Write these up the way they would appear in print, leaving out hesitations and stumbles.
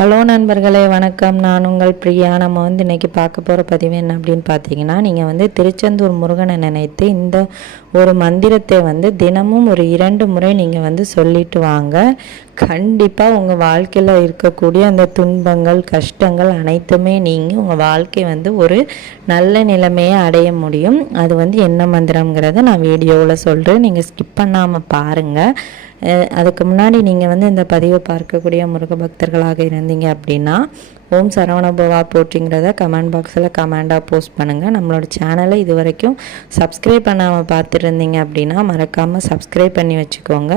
Hello நண்பர்களே, வணக்கம். நான் உங்கள் பிரியா. நம்ம இன்றைக்கி பார்க்க போகிற பதிவு என்ன அப்படின்னு பார்த்தீங்கன்னா, நீங்கள் திருச்செந்தூர் முருகனை நினைத்து இந்த ஒரு மந்திரத்தை தினமும் ஒரு 2 முறை நீங்கள் சொல்லிட்டு வாங்க. கண்டிப்பாக உங்கள் வாழ்க்கையில் இருக்கக்கூடிய அந்த துன்பங்கள், கஷ்டங்கள் அனைத்துமே நீங்கி உங்கள் வாழ்க்கை ஒரு நல்ல நிலைமையை அடைய முடியும். அது என்ன மந்திரங்கிறத நான் வீடியோவில் சொல்கிறேன். நீங்கள் ஸ்கிப் பண்ணாமல் பாருங்கள். அதுக்கு முன்னாடி நீங்கள் இந்த பதிவை பார்க்கக்கூடிய முருக பக்தர்களாக இருந்தீங்க அப்படின்னா, ஓம் சரவணபவா போற்றிங்கிறத கமெண்ட் பாக்ஸில் கமெண்டாக போஸ்ட் பண்ணுங்கள். நம்மளோட சேனலை இது வரைக்கும் சப்ஸ்கிரைப் பண்ணாமல் பார்த்துருந்தீங்க அப்படின்னா மறக்காமல் சப்ஸ்கிரைப் பண்ணி வச்சுக்கோங்க.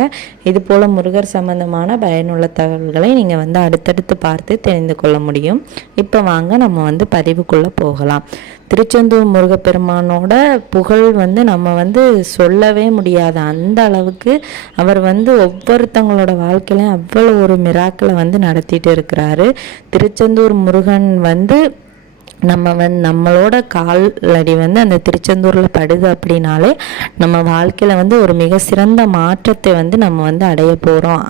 இது போல் முருகர் சம்பந்தமான பயனுள்ள தகவல்களை நீங்கள் அடுத்தடுத்து பார்த்து தெரிந்து கொள்ள முடியும். இப்போ வாங்க நம்ம பதிவுக்குள்ளே போகலாம். திருச்செந்தூர் முருகப்பெருமானோட புகழ் நம்ம சொல்லவே முடியாது. அந்த அளவுக்கு அவர் ஒவ்வொருத்தவங்களோட வாழ்க்கையிலையும் அவ்வளோ ஒரு மிராக்களை நடத்திட்டு இருக்கிறாரு. திருச்செந்தூர் முருகன் நம்மளோட காலடி அந்த திருச்செந்தூரில் படுது அப்படின்னாலே நம்ம வாழ்க்கையில் ஒரு மிக சிறந்த மாற்றத்தை நம்ம அடைய போகிறோம்.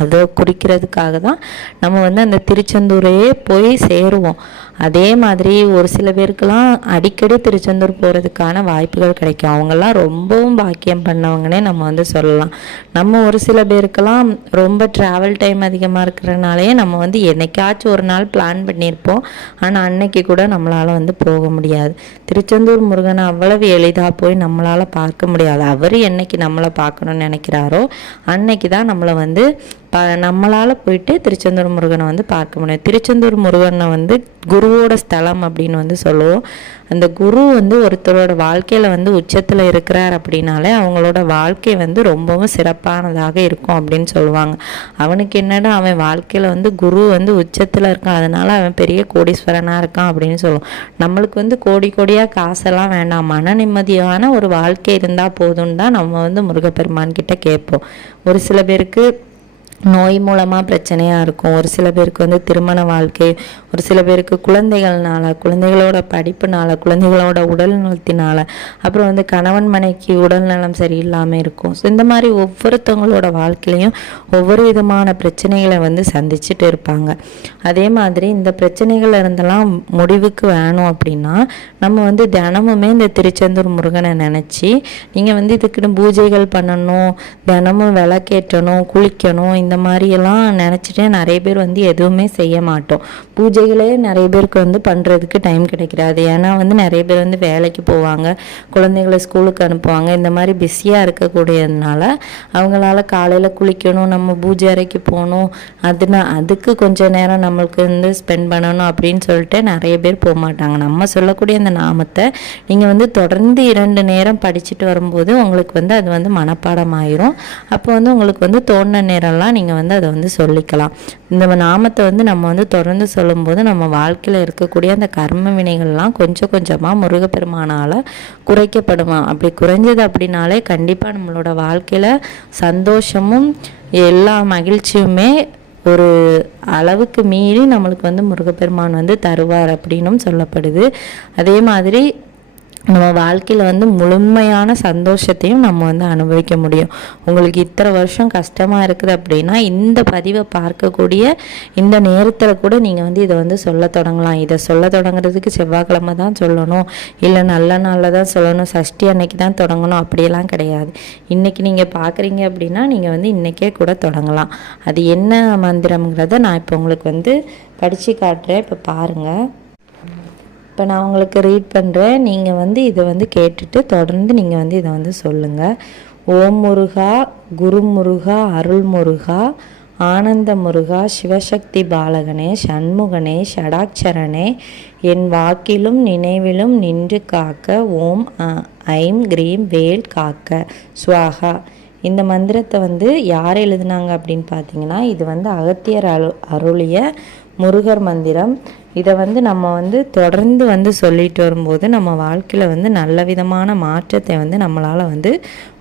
அதை குறிக்கிறதுக்காக தான் நம்ம அந்த திருச்செந்தூரையே போய் சேருவோம். அதே மாதிரி ஒரு சில பேருக்கெல்லாம் அடிக்கடி திருச்செந்தூர் போகிறதுக்கான வாய்ப்புகள் கிடைக்கும். அவங்கெல்லாம் ரொம்பவும் பாக்கியம் பண்ணவங்கன்னே நம்ம சொல்லலாம். நம்ம ஒரு சில பேருக்கெல்லாம் ரொம்ப ட்ராவல் டைம் அதிகமாக இருக்கிறனாலே நம்ம என்னைக்காச்சும் ஒரு நாள் பிளான் பண்ணியிருப்போம். ஆனால் அன்னைக்கு கூட நம்மளால் போக முடியாது. திருச்செந்தூர் முருகனை அவ்வளவு எளிதாக போய் நம்மளால் பார்க்க முடியாது. அவர் என்னைக்கு நம்மளை பார்க்கணுன்னு நினைக்கிறாரோ அன்னைக்கு தான் நம்மளை நம்மளால் போயிட்டு திருச்செந்தூர் முருகனை பார்க்க முடியும். திருச்செந்தூர் முருகனை குருவோட ஸ்தலம் அப்படின்னு சொல்லுவோம். அந்த குரு ஒருத்தரோட வாழ்க்கையில் உச்சத்தில் இருக்கிறார் அப்படின்னாலே அவங்களோட வாழ்க்கை ரொம்பவும் சிறப்பானதாக இருக்கும் அப்படின்னு சொல்லுவாங்க. அவனுக்கு என்னடா அவன் வாழ்க்கையில் குரு உச்சத்தில் இருக்கான், அதனால அவன் பெரிய கோடீஸ்வரனாக இருக்கான் அப்படின்னு சொல்லுவோம். நம்மளுக்கு கோடி கோடியாக காசெல்லாம் வேண்டாம், மன நிம்மதியான ஒரு வாழ்க்கை இருந்தால் போதும்னு தான் நம்ம முருகப்பெருமான் கிட்ட கேட்போம். ஒரு சில பேருக்கு நோய் மூலமாக பிரச்சனையாக இருக்கும். ஒரு சில பேருக்கு திருமண வாழ்க்கை, ஒரு சில பேருக்கு குழந்தைகளோட படிப்புனால, குழந்தைகளோட உடல் நலத்தினால, அப்புறம் கணவன் மனைக்கு உடல் நலம் சரியில்லாமல் இருக்கும். ஸோ இந்த மாதிரி ஒவ்வொருத்தவங்களோட வாழ்க்கையிலையும் ஒவ்வொரு விதமான பிரச்சனைகளை சந்திச்சுட்டு இருப்பாங்க. அதே மாதிரி இந்த பிரச்சனைகள் இருந்தெல்லாம் முடிவுக்கு வேணும் அப்படின்னா நம்ம தினமுமே இந்த திருச்செந்தூர் முருகனை நினச்சி நீங்கள் இதுக்குன்னு பூஜைகள் பண்ணணும், தினமும் விளக்கேற்றணும், குளிக்கணும், இந்த மாதிரியெல்லாம் நினச்சிட்டு நிறைய பேர் எதுவுமே செய்ய மாட்டோம். பூஜைகளே நிறைய பேருக்கு பண்ணுறதுக்கு டைம் கிடைக்கிறாது. ஏன்னா நிறைய பேர் வேலைக்கு போவாங்க, குழந்தைகளை ஸ்கூலுக்கு அனுப்புவாங்க. இந்த மாதிரி பிஸியாக இருக்கக்கூடியதுனால அவங்களால காலையில் குளிக்கணும், நம்ம பூஜை அறைக்கு போகணும், அதுக்கு கொஞ்சம் நேரம் நம்மளுக்கு ஸ்பெண்ட் பண்ணணும் அப்படின்னு சொல்லிட்டு நிறைய பேர் போக மாட்டாங்க. நம்ம சொல்லக்கூடிய இந்த நாமத்தை நீங்கள் தொடர்ந்து 2 நேரம் படிச்சுட்டு வரும்போது உங்களுக்கு அது மனப்பாடம் ஆயிரும். அப்போ உங்களுக்கு தோணுன நேரம்லாம் நீங்கள் அதை சொல்லிக்கலாம். இந்த நாமத்தை நம்ம தொடர்ந்து சொல்லும்போது நம்ம வாழ்க்கையில் இருக்கக்கூடிய அந்த கர்ம வினைகள்லாம் கொஞ்சம் கொஞ்சமாக முருகப்பெருமானால் குறைக்கப்படுமா. அப்படி குறைஞ்சது அப்படின்னாலே கண்டிப்பாக நம்மளோட வாழ்க்கையில் சந்தோஷமும் எல்லா மகிழ்ச்சியுமே ஒரு அளவுக்கு மீறி நம்மளுக்கு முருகப்பெருமான் தருவார் அப்படின்னும் சொல்லப்படுது. அதே மாதிரி நம்ம வாழ்க்கையில் முழுமையான சந்தோஷத்தையும் நம்ம அனுபவிக்க முடியும். உங்களுக்கு இத்தனை வருஷம் கஷ்டமாக இருக்குது அப்படின்னா இந்த பதிவை பார்க்கக்கூடிய இந்த நேரத்தில் கூட நீங்கள் இதை சொல்ல தொடங்கலாம். இதை சொல்ல தொடங்குறதுக்கு செவ்வாய்க்கிழமை தான் சொல்லணும், இல்லை நல்ல நாளில் தான் சொல்லணும், சஷ்டி அன்னைக்கு தான் தொடங்கணும், அப்படியெல்லாம் கிடையாது. இன்றைக்கி நீங்கள் பார்க்குறீங்க அப்படின்னா நீங்கள் இன்றைக்கே கூட தொடங்கலாம். அது என்ன மந்திரம்ங்கிறத நான் இப்போ உங்களுக்கு படித்து காட்டுறேன். இப்போ பாருங்கள். இப்போ நான் உங்களுக்கு ரீட் பண்ணுறேன். நீங்கள் இதை கேட்டுட்டு தொடர்ந்து நீங்கள் இதை சொல்லுங்கள். ஓம் முருகா, குரு முருகா, அருள் முருகா, ஆனந்த முருகா, சிவசக்தி பாலகனே, சண்முகனே, ஷடாட்சரனே, என் வாக்கிலும் நினைவிலும் நின்று காக்க, ஓம் ஐம் கிரீம் வேல் காக்க ஸ்வாகா. இந்த மந்திரத்தை யார் எழுதுனாங்க அப்படின்னு பார்த்தீங்கன்னா, இது அகத்தியர் அருளிய முருகர் மந்திரம். இதை நம்ம தொடர்ந்து சொல்லிட்டு வரும்போது நம்ம வாழ்க்கையில் நல்ல விதமான மாற்றத்தை நம்மளால்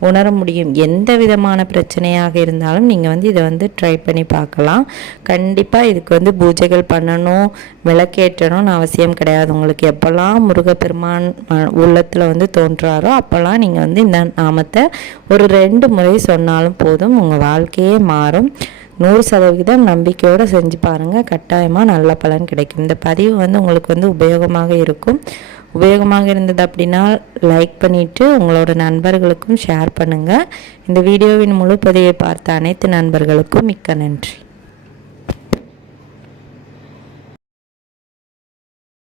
உணர முடியும். எந்த விதமான பிரச்சனையாக இருந்தாலும் நீங்கள் இதை ட்ரை பண்ணி பார்க்கலாம். கண்டிப்பாக இதுக்கு பூஜைகள் பண்ணணும், விளக்கேற்றணும்னு அவசியம் கிடையாது. உங்களுக்கு எப்போல்லாம் முருகப்பெருமான் உள்ளத்தில் தோன்றாரோ அப்போல்லாம் நீங்கள் இந்த நாமத்தை ஒரு 2 முறை சொன்னாலும் போதும், உங்கள் வாழ்க்கையே மாறும். 100% நம்பிக்கையோடு செஞ்சு பாருங்கள். கட்டாயமாக நல்ல பலன் கிடைக்கும். இந்த பதிவு வந்து உங்களுக்கு வந்து உபயோகமாக இருக்கும். உபயோகமாக இருந்தது அப்படின்னா லைக் பண்ணிவிட்டு உங்களோட நண்பர்களுக்கும் ஷேர் பண்ணுங்கள். இந்த வீடியோவின் முழு பதிவை பார்த்த அனைத்து நண்பர்களுக்கும் மிக்க நன்றி.